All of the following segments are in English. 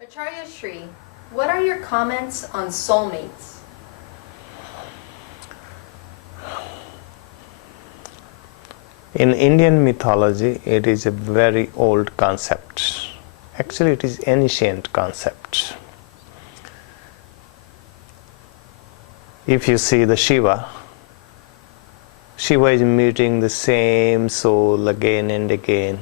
Acharya Shri, what are your comments on soulmates? In Indian mythology, it is a very old concept. Actually, it is ancient concept. If you see the Shiva is meeting the same soul again and again.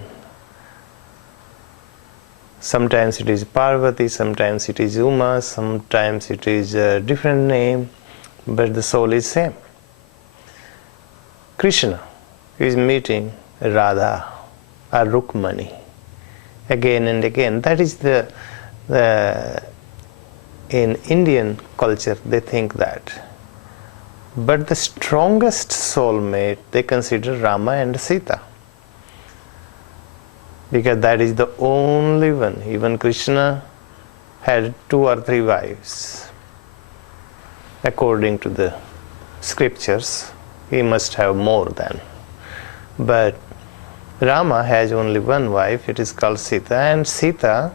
Sometimes it is Parvati, sometimes it is Uma, sometimes it is a different name, but the soul is same. Krishna is meeting Radha or Rukmani again and again. That is the in Indian culture they think that. But the strongest soulmate they consider Rama and Sita, because that is the only one. Even Krishna had 2 or 3 wives. According to the scriptures, he must have more than. But Rama has only 1 wife, it is called Sita, and Sita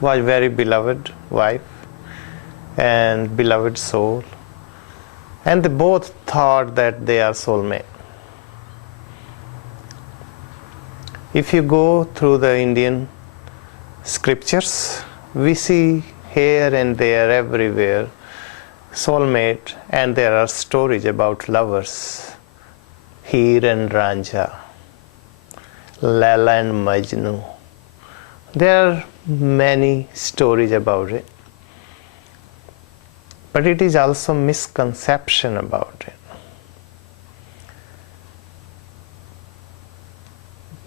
was very beloved wife and beloved soul, and they both thought that they are soulmate. If you go through the Indian scriptures, we see here and there, everywhere, soulmate, and there are stories about lovers. Heer and Ranjha, Laila and Majnu. There are many stories about it. But it is also misconception about it.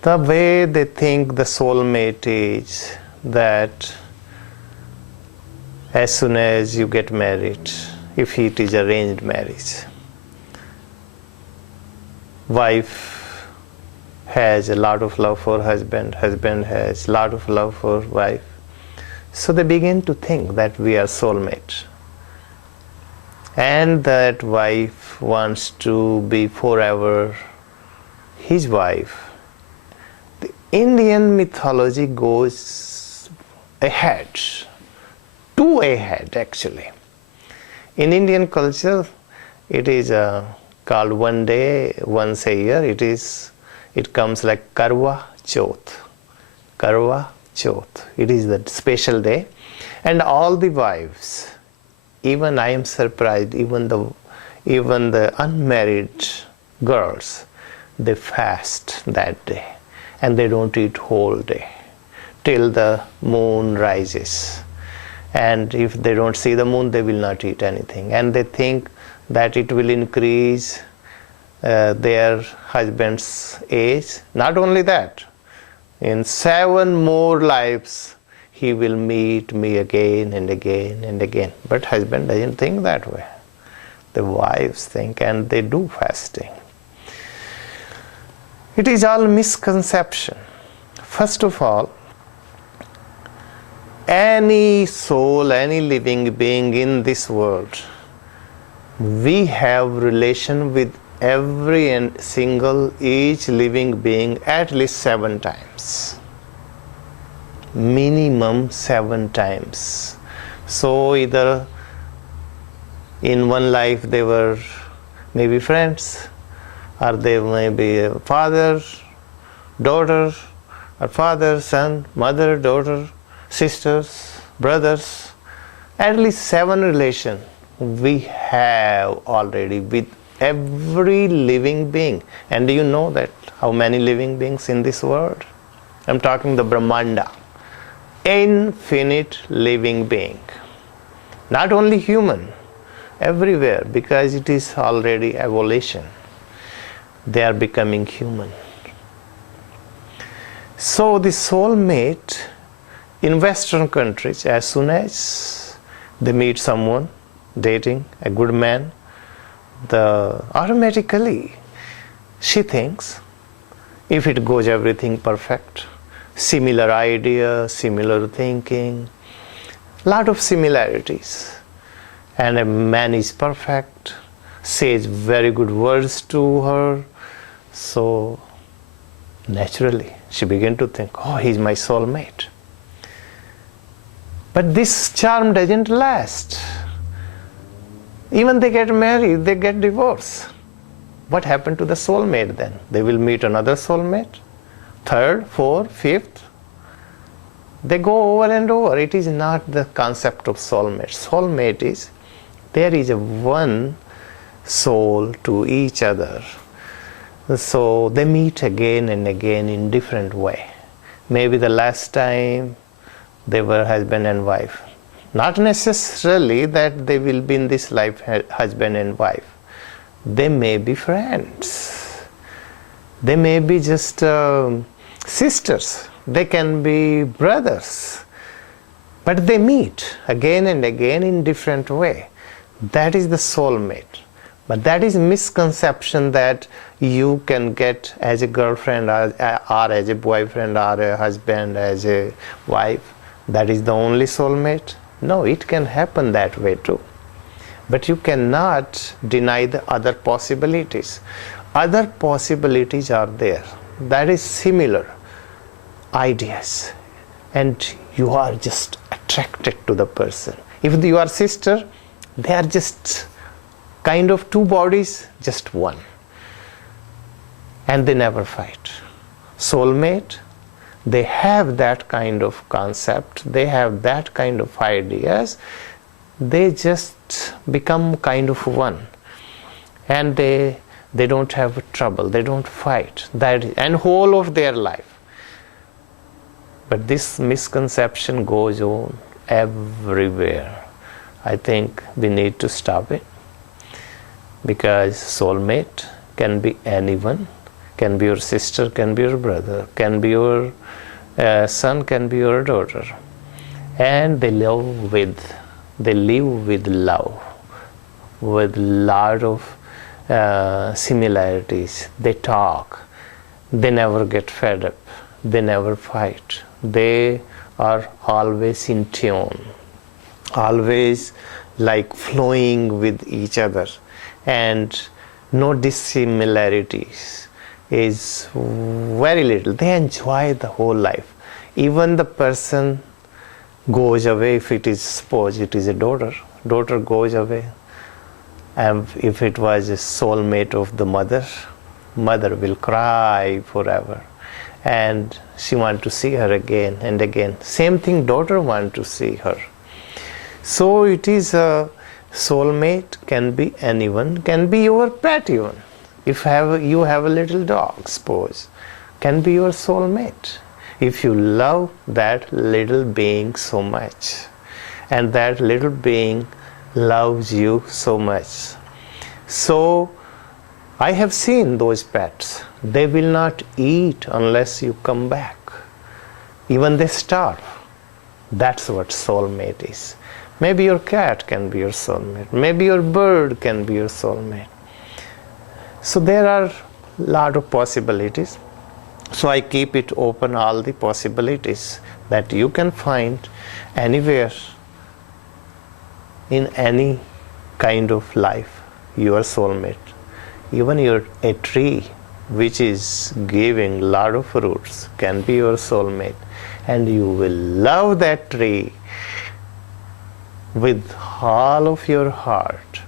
The way they think the soulmate is that as soon as you get married, if it is arranged marriage, wife has a lot of love for husband, husband has a lot of love for wife. So they begin to think that we are soulmates. And that wife wants to be forever his wife. The Indian mythology goes ahead, too ahead actually. In Indian culture, it is called one day, once a year. It comes like Karwa Chauth. Karwa Chauth. It is the special day, and all the wives. Even I am surprised, even the unmarried girls, they fast that day and they don't eat whole day till the moon rises. And if they don't see the moon, they will not eat anything. And they think that it will increase their husband's age. Not only that, in 7 more lives, he will meet me again and again and again. But husband doesn't think that way. The wives think, and they do fasting. It is all misconception. First of all, any soul, any living being in this world, we have relation with every and single, each living being at least 7 times. Minimum 7 times. So either in one life they were maybe friends, or they may be father, daughter, or father, son, mother, daughter, sisters, brothers. At least 7 relations we have already with every living being. And do you know that how many living beings in this world? I'm talking the Brahmanda. Infinite living being. Not only human, everywhere, because it is already evolution. They are becoming human. So the soulmate in Western countries, as soon as they meet someone, dating a good man, automatically she thinks, if it goes everything perfect, similar idea, similar thinking, lot of similarities, and a man is perfect, says very good words to her, so naturally she began to think, oh, he's my soulmate. But this charm doesn't last. Even they get married, they get divorced. What happened to the soulmate then? They will meet another soulmate, third, fourth, fifth. They go over and over. It is not the concept of soulmate. Soulmate is there is a one soul to each other. So they meet again and again in different way. Maybe the last time they were husband and wife. Not necessarily that they will be in this life husband and wife. They may be friends. They may be just sisters. They can be brothers. But they meet again and again in different way. That is the soulmate. But that is misconception that you can get as a girlfriend or as a boyfriend or a husband, as a wife. That is the only soulmate. No, it can happen that way too. But you cannot deny the other possibilities. Other possibilities are there. That is similar ideas. And you are just attracted to the person. If you are sister, they are just kind of two bodies, just one. And they never fight. Soulmate, they have that kind of concept, they have that kind of ideas, they just become kind of one. And they don't have trouble, they don't fight, and whole of their life. But this misconception goes on everywhere. I think we need to stop it, because soulmate can be anyone, can be your sister, can be your brother, can be your son, can be your daughter, and they live with love, with lot of similarities. They talk, they never get fed up, they never fight, they are always in tune, always like flowing with each other, and no dissimilarities, is very little. They enjoy the whole life. Even the person goes away, if it is, suppose it is a daughter goes away, and if it was a soulmate of the mother will cry forever, and she wants to see her again and again. Same thing, daughter wants to see her. So it is a soulmate, can be anyone, can be your pet even. If you have a little dog, suppose, can be your soulmate. If you love that little being so much, and that little being loves you so much. So I have seen those pets. They will not eat unless you come back. Even they starve. That's what soulmate is. Maybe your cat can be your soulmate. Maybe your bird can be your soulmate. So there are a lot of possibilities. So I keep it open, all the possibilities that you can find anywhere, in any kind of life, your soulmate. Even a tree which is giving a lot of fruits can be your soulmate, and you will love that tree with all of your heart.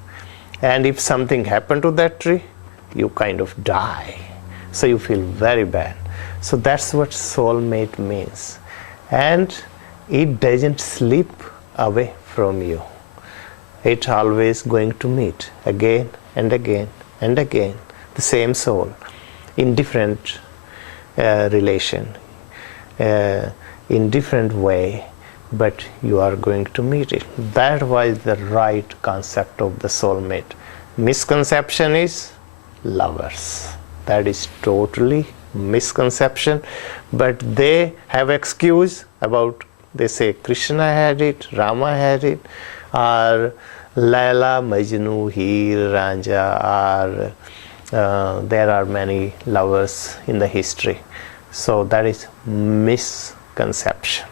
And if something happened to that tree, you kind of die. So you feel very bad. So that's what soulmate means. And it doesn't slip away from you. It's always going to meet again and again and again, the same soul, in different relation, in different way, but you are going to meet it. That was the right concept of the soulmate. Misconception is lovers. That is totally misconception, but they have excuse about, they say Krishna had it, Rama had it, or Laila, Majnu, Heer, Ranja, or there are many lovers in the history. So that is misconception.